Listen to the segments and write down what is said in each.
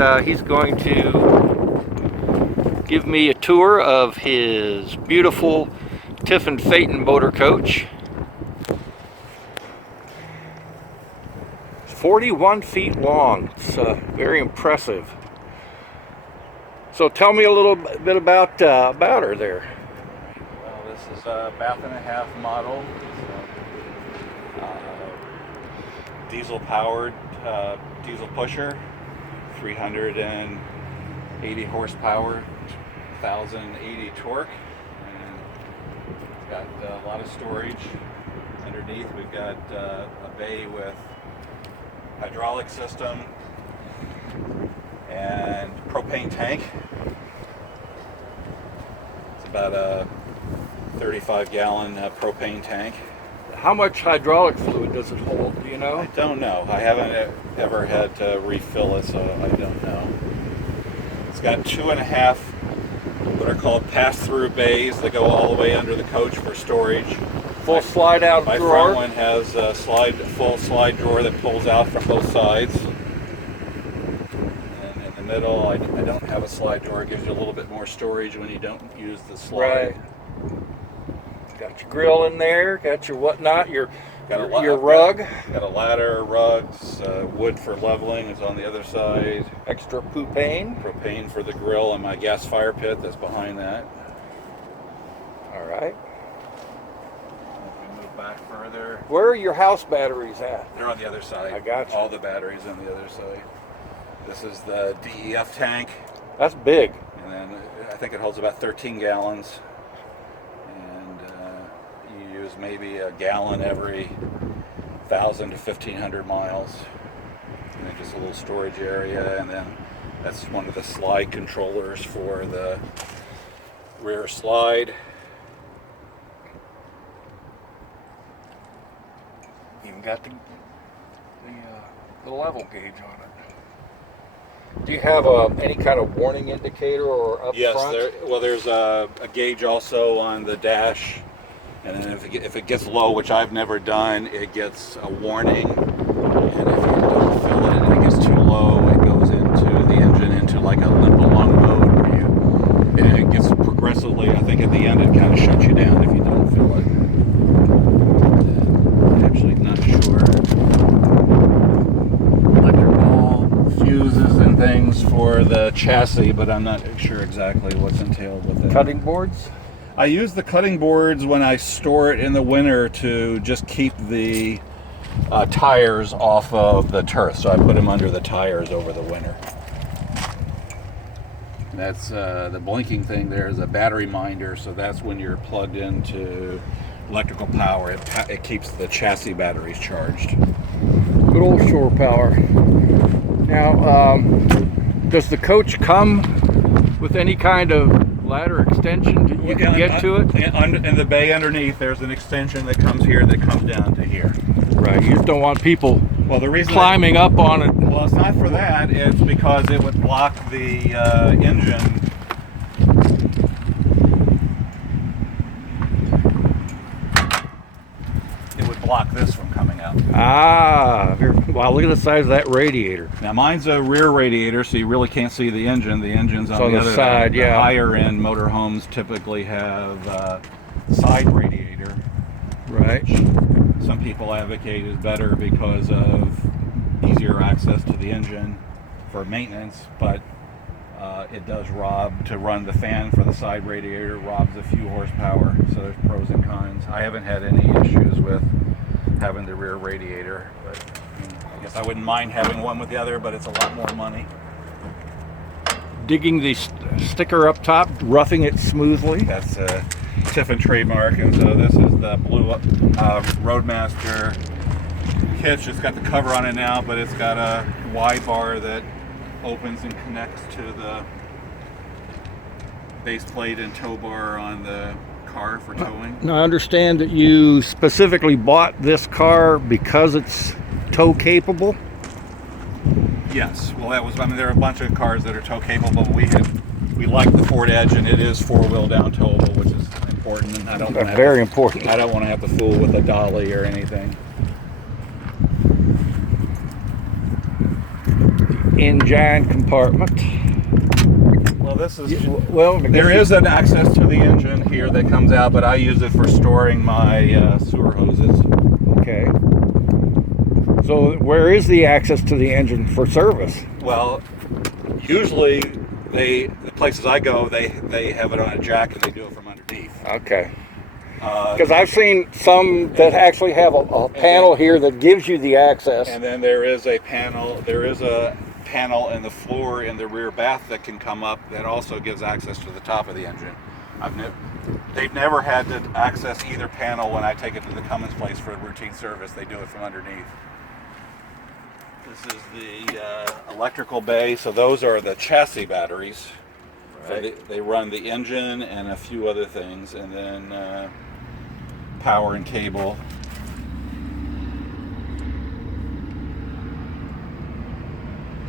and he's going to give me a tour of his beautiful Tiffen Phaeton motor coach. 41 feet long. It's very impressive. So tell me a little bit about her there. Well, this is a bath and a half model. Diesel powered diesel pusher, 380 horsepower, 1080 torque, and it's got a lot of storage underneath. We've got a bay with hydraulic system and propane tank. It's about a 35-gallon propane tank. How much hydraulic fluid does it hold, do you know? I don't know. I haven't ever had to refill it, so I don't know. It's got 2.5 what are called pass-through bays that go all the way under the coach for storage. Full slide-out drawer? My front one has a full slide drawer that pulls out from both sides. And in the middle, I don't have a slide drawer. It gives you a little bit more storage when you don't use the slide. Right. Got your grill in there, got your whatnot, your rug. Got a ladder, rugs, wood for leveling is on the other side. Extra propane. Propane for the grill and my gas fire pit that's behind that. All right. If we move back further. Where are your house batteries at? They're on the other side. I got you. All the batteries on the other side. This is the DEF tank. That's big. And then I think it holds about 13 gallons. Maybe a gallon every 1,000 to 1,500 miles. And then just a little storage area, and then that's one of the slide controllers for the rear slide. Even got the level gauge on it. Do you have any kind of warning indicator or up yes, front? Yes, there's a gauge also on the dash. And then if it gets low, which I've never done, it gets a warning. And if you don't fill it and it gets too low, it goes into the engine into like a limp along mode where it gets progressively, I think at the end it kind of shuts you down if you don't fill it. I'm actually not sure. Electrical fuses and things for the chassis, but I'm not sure exactly what's entailed with it. Cutting boards? I use the cutting boards when I store it in the winter to just keep the tires off of the turf. So I put them under the tires over the winter. That's the blinking thing there is a battery minder, so that's when you're plugged into electrical power. It keeps the chassis batteries charged. Good old shore power. Now, does the coach come with any kind of ladder extension? You can get to it? In the bay underneath, there's an extension that comes here that comes down to here. Right. You just don't want people the reason climbing up on it. Well, it's not for that. It's because it would block the engine. It would block this from coming out. Ah, wow, look at the size of that radiator. Now mine's a rear radiator, so you really can't see the engine. The engine's on the other side. The higher end motorhomes typically have side radiator. Right. Which some people advocate is better because of easier access to the engine for maintenance, but it does rob, to run the fan for the side radiator, robs a few horsepower, so there's pros and cons. I haven't had any issues with having the rear radiator, but I guess I wouldn't mind having one with the other, but it's a lot more money. Digging the sticker up top, roughing it smoothly. That's a Tiffen trademark, and so this is the blue Roadmaster hitch. It's got the cover on it now, but it's got a Y bar that opens and connects to the base plate and tow bar on the car for towing. Now I understand that you specifically bought this car because it's tow capable. Yes, well there are a bunch of cars that are tow capable. We like the Ford Edge, and it is 4-wheel down towable, which is important. And I don't want to very important. I don't want to have to fool with a dolly or anything. engine compartment. Well, this is Well, there is an access to the engine here that comes out, but I use it for storing my sewer hoses. Okay. So where is the access to the engine for service? Well, usually the places I go, they have it on a jack and they do it from underneath. Okay. Because I've seen some that actually have a panel here that gives you the access. And then there is a panel. There is a panel in the floor in the rear bath that can come up that also gives access to the top of the engine. They've never had to access either panel when I take it to the Cummins place for a routine service. They do it from underneath. This is the electrical bay. So those are the chassis batteries. Right. So they run the engine and a few other things, and then power and cable.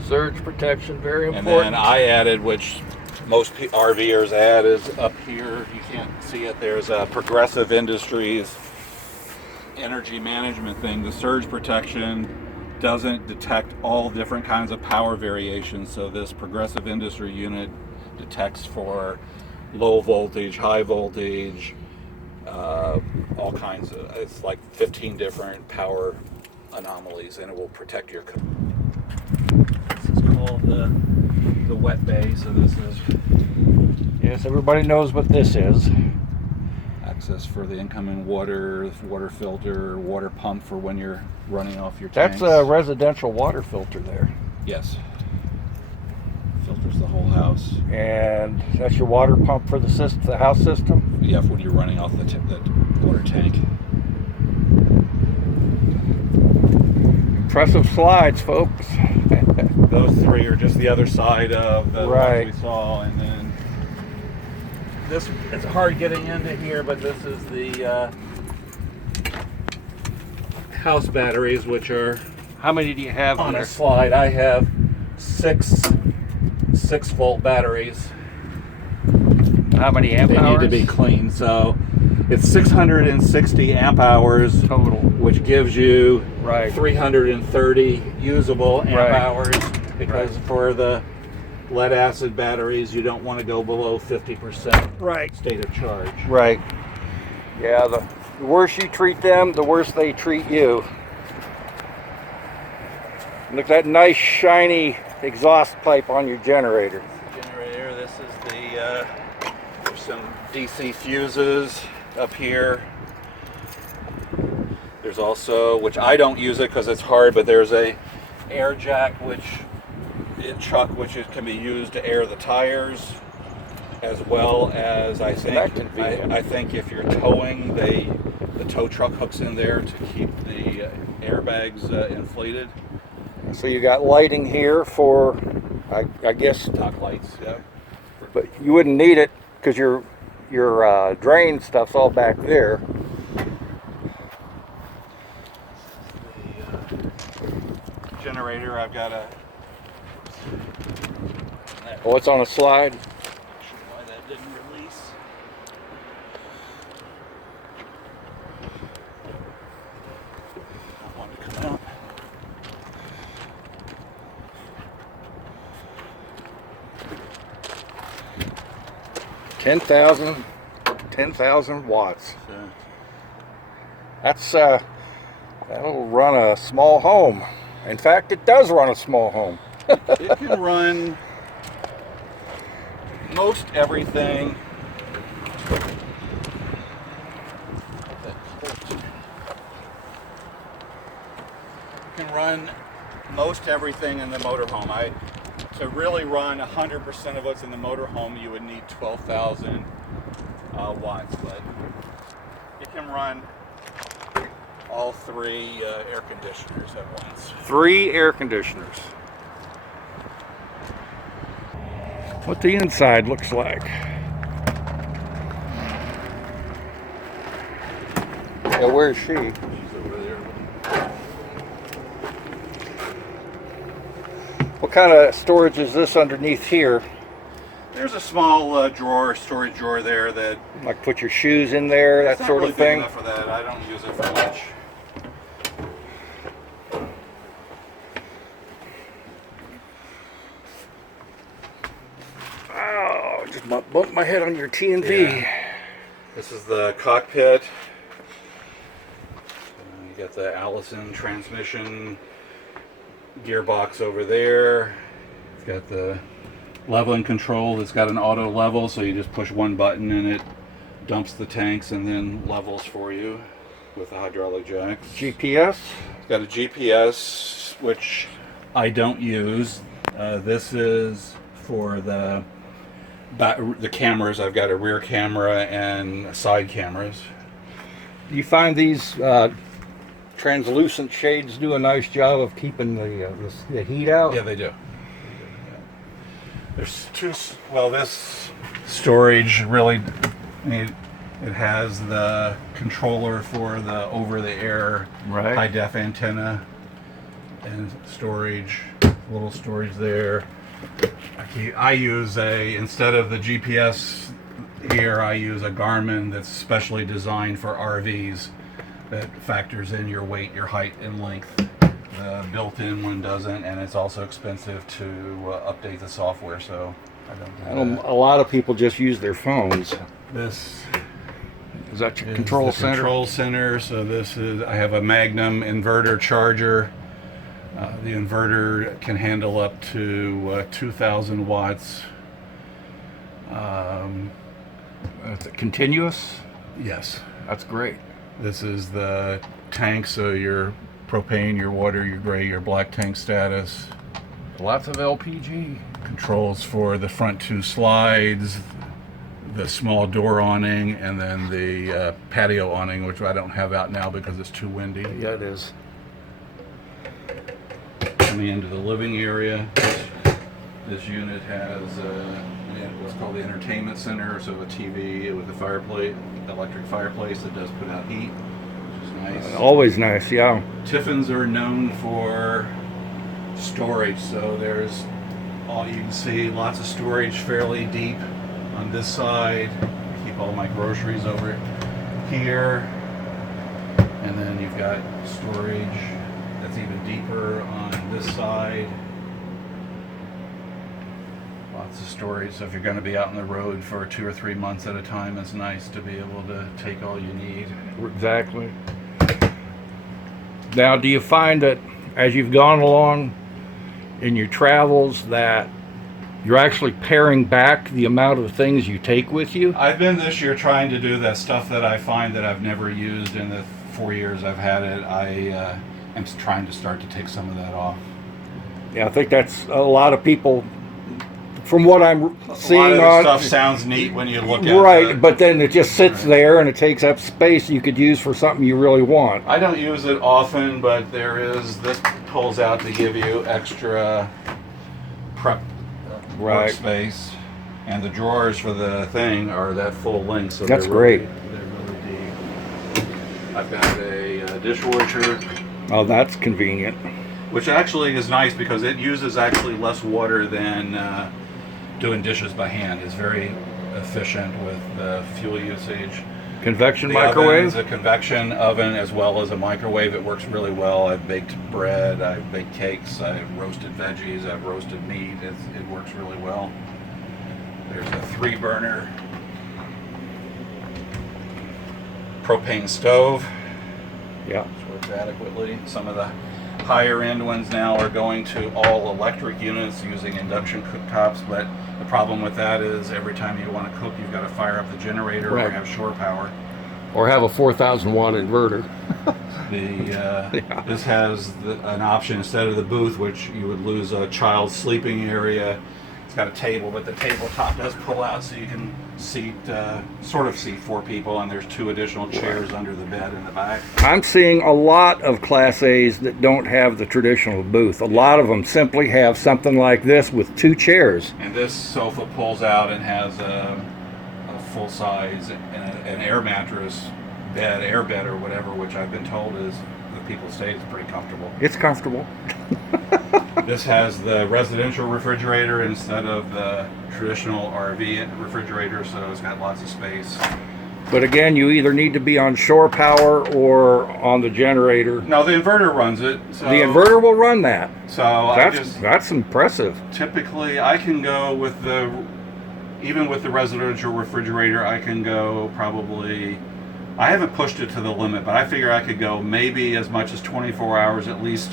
Surge protection, very And important. then I added, which most RVers add, is up here. You can't see it. There's a Progressive Industries energy management thing. The surge protection doesn't detect all different kinds of power variations. So this Progressive Industry unit detects for low voltage, high voltage, all kinds of, it's like 15 different power anomalies, and it will protect your car. This is called the wet bay. So this is Yes, everybody knows what this is. access for the incoming water, water filter, water pump for when you're running off your tanks. That's a residential water filter there. Yes. Filters the whole house. And that's your water pump for the house system? Yeah, when you're running off the water tank. Impressive slides, folks. Those three are just the other side of the Right. ones we saw, and then this, it's hard getting into here, but this is the house batteries, which are How many do you have on there? a slide. I have six 6-volt batteries. How many amp They hours? need to be clean, so it's 660 amp hours total. which gives you Right. 330 usable amp Right. hours, because Right. for the lead acid batteries you don't want to go below 50% Right. state of charge. Right. Yeah, the worse you treat them, the worse they treat you. Look at that nice shiny exhaust pipe on your generator. Generator. This is the there's some DC fuses up here. There's also, which I don't use it because it's hard, but there's a air jack which can be used to air the tires, as well as I think if you're towing, the tow truck hooks in there to keep the airbags inflated. So you got lighting here for, I guess, Top lights, yeah. but you wouldn't need it because your drain stuff's all back there. The generator, I've got a. Oh, it's on a slide. Not sure why that didn't release. I want to come out. Ten thousand watts. That's that'll run a small home. In fact, it does run a small home. It can run most everything. Can run most everything in the motorhome. To really run 100% of what's in the motorhome, you would need 12,000 watts, but it can run all three air conditioners at once. 3 air conditioners. What the inside looks like. Yeah, where's she? She's over there. What kind of storage is this underneath here? There's a small storage drawer there that Like put your shoes in there, that it's not sort really of big thing? enough for that. I don't use it for much. Bump my head on your T&V. Yeah. This is the cockpit. You got the Allison transmission gearbox over there. It's got the leveling control. It's got an auto level, so you just push one button and it dumps the tanks and then levels for you with the hydraulic jacks. GPS? It's got a GPS, which I don't use. This is for the cameras. I've got a rear camera and side cameras. Do you find these translucent shades do a nice job of keeping the heat out? Yeah, they do. There's two. Well, this storage really, it has the controller for the over-the-air Right. high-def antenna and storage. Little storage there. I use instead of the GPS here, I use a Garmin that's specially designed for RVs that factors in your weight, your height, and length. The built-in one doesn't, and it's also expensive to update the software, so I don't do that. A lot of people just use their phones. This Is that your is control the center? Control center. So I have a Magnum inverter charger. The inverter can handle up to 2,000 watts. Is it continuous? Yes. That's great. This is the tank, so your propane, your water, your gray, your black tank status. Lots of LPG. Controls for the front two slides, the small door awning, and then the patio awning, which I don't have out now because it's too windy. Yeah, it is. Coming into the living area, this unit has what's called the entertainment center, so a TV with a fireplace, electric fireplace that does put out heat, which is nice. Always nice, yeah. Tiffins are known for storage, so there's all you can see, lots of storage fairly deep on this side. I keep all my groceries over here, and then you've got storage that's even deeper on this side. Lots of storage, so if you're going to be out on the road for 2 or 3 months at a time, it's nice to be able to take all you need. Exactly. Now, do you find that as you've gone along in your travels that you're actually paring back the amount of things you take with you? I've been this year trying to do that stuff that I find that I've never used in the 4 years I've had it. I am trying to start to take some of that off. Yeah, I think that's a lot of people, from what I'm seeing a lot of on the stuff sounds neat when you look at right, it. but then it just sits there and it takes up space you could use for something you really want. I don't use it often, but this pulls out to give you extra prep Right. workspace, and the drawers for the thing are that full length, so That's they're really, great. they're really deep. I've got a dishwasher, Oh, that's convenient. which actually is nice because it uses actually less water than doing dishes by hand. It's very efficient with the fuel usage. Convection The microwave? oven's a convection oven as well as a microwave. It works really well. I've baked bread, I've baked cakes, I've roasted veggies, I've roasted meat. It works really well. There's a 3-burner propane stove. Yeah. Which works adequately. Some of the higher end ones now are going to all electric units using induction cooktops, but the problem with that is every time you want to cook, you've got to fire up the generator Right. or have shore power. Or have a 4,000 watt inverter. This has an option instead of the booth, which you would lose a child's sleeping area. It's got a table, but the tabletop does pull out, so you can sort of seat 4 people, and there's 2 additional chairs under the bed in the back. I'm seeing a lot of Class A's that don't have the traditional booth. A lot of them simply have something like this with 2 chairs. And this sofa pulls out and has a full size an air mattress bed, air bed or whatever, which I've been told is the people say is pretty comfortable. It's comfortable. This has the residential refrigerator instead of the traditional RV refrigerator, so it's got lots of space. But again, you either need to be on shore power or on the generator. No, the inverter runs it. So, The inverter will run that. So That's impressive. typically I can go with even with the residential refrigerator, I can go probably, I haven't pushed it to the limit, but I figure I could go maybe as much as 24 hours, at least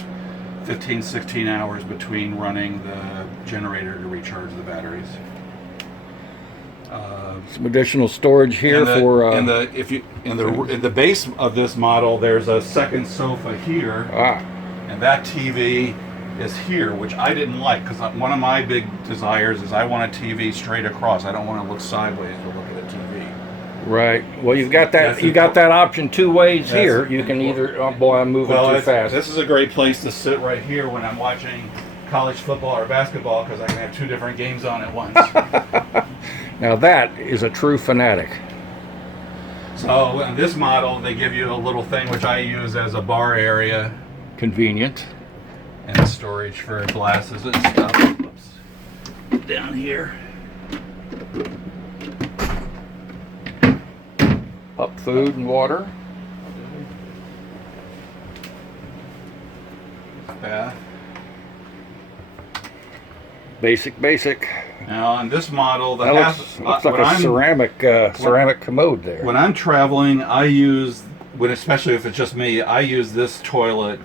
15, 16 hours between running the generator to recharge the batteries. Some additional storage here for. In the base of this model, there's a second sofa here, and that TV is here, which I didn't like because one of my big desires is I want a TV straight across. I don't want to look sideways to look at a TV. Right. Well, you've got that. You got that option two ways here. You can either. Oh boy, I'm moving too fast. This is a great place to sit right here when I'm watching college football or basketball because I can have two different games on at once. Now that is a true fanatic. So in this model, they give you a little thing which I use as a bar area. Convenient. And storage for glasses and stuff. Oops. Down here. Up food and water. Bath. Basic. Now on this model, the looks like a ceramic commode there. When I'm traveling, I use, especially if it's just me, I use this toilet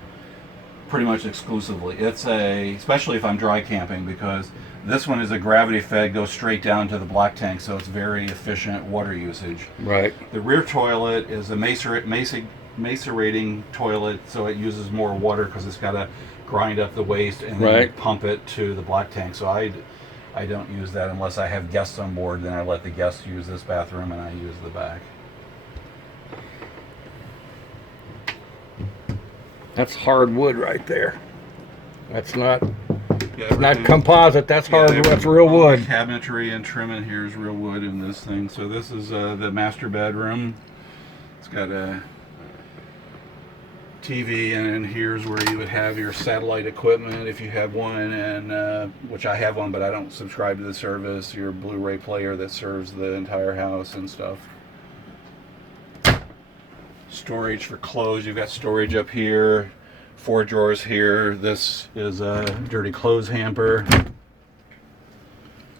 pretty much exclusively. Especially if I'm dry camping, because this one is a gravity fed, goes straight down to the black tank, so it's very efficient water usage. Right. The rear toilet is a macerating toilet, so it uses more water because it's got to grind up the waste and then pump it to the black tank. So I don't use that unless I have guests on board. Then I let the guests use this bathroom and I use the back. That's hardwood right there. That's not not composite. That's hardwood. That's real wood. Cabinetry and trim in here is real wood in this thing. So this is the master bedroom. It's got a TV, and here's where you would have your satellite equipment if you have one, and which I have one, but I don't subscribe to the service. Your Blu-ray player that serves the entire house and stuff. Storage for clothes. You've got storage up here, 4 drawers here. This is a dirty clothes hamper,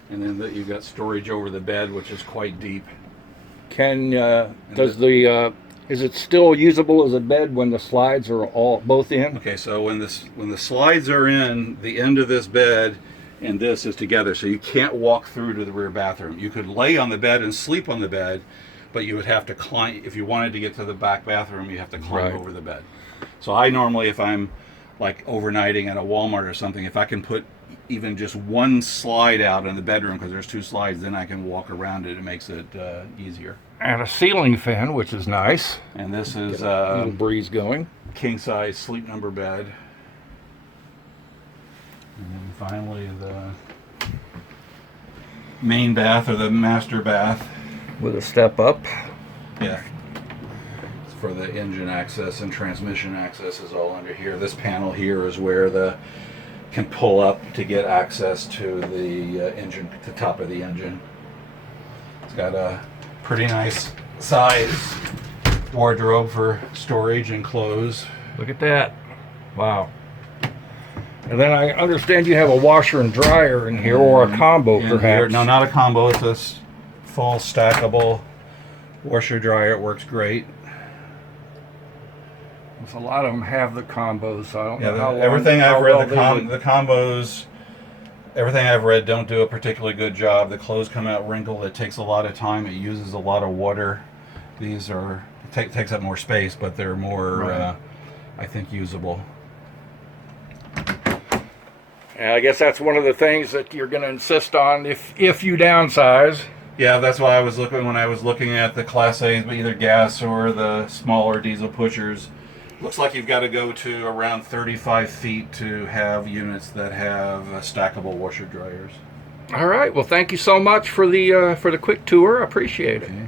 and then you've got storage over the bed, which is quite deep. Is it still usable as a bed when the slides are both in? Okay, so when the slides are in, the end of this bed and this is together, so you can't walk through to the rear bathroom. You could lay on the bed and sleep on the bed, but you would have to climb. If you wanted to get to the back bathroom, you have to climb over the bed. So I normally, if I'm like overnighting at a Walmart or something, if I can put even just one slide out in the bedroom, because there's 2 slides, then I can walk around it. It makes it easier. And a ceiling fan, which is nice. And this is a little breeze going. King size sleep number bed. And then finally the main bath, or the master bath. With a step up. Yeah. It's for the engine access and transmission access is all under here. This panel here is where the can pull up to get access to the engine, the top of the engine. It's got a pretty nice size wardrobe for storage and clothes. Look at that. Wow. And then I understand you have a washer and dryer in here, or a combo perhaps. Here, no, not a combo. It's a full stackable washer dryer. It works great. A lot of them have the combos, so I don't know how long, everything I've read, the combos, everything I've read don't do a particularly good job. The clothes come out wrinkled. It takes a lot of time. It uses a lot of water. These takes up more space, but they're more, I think, usable. And I guess that's one of the things that you're going to insist on if you downsize. Yeah, that's why I was looking when I was looking at the Class A's, either gas or the smaller diesel pushers. Looks like you've got to go to around 35 feet to have units that have stackable washer dryers. All right. Well, thank you so much for the quick tour. I appreciate it. Okay.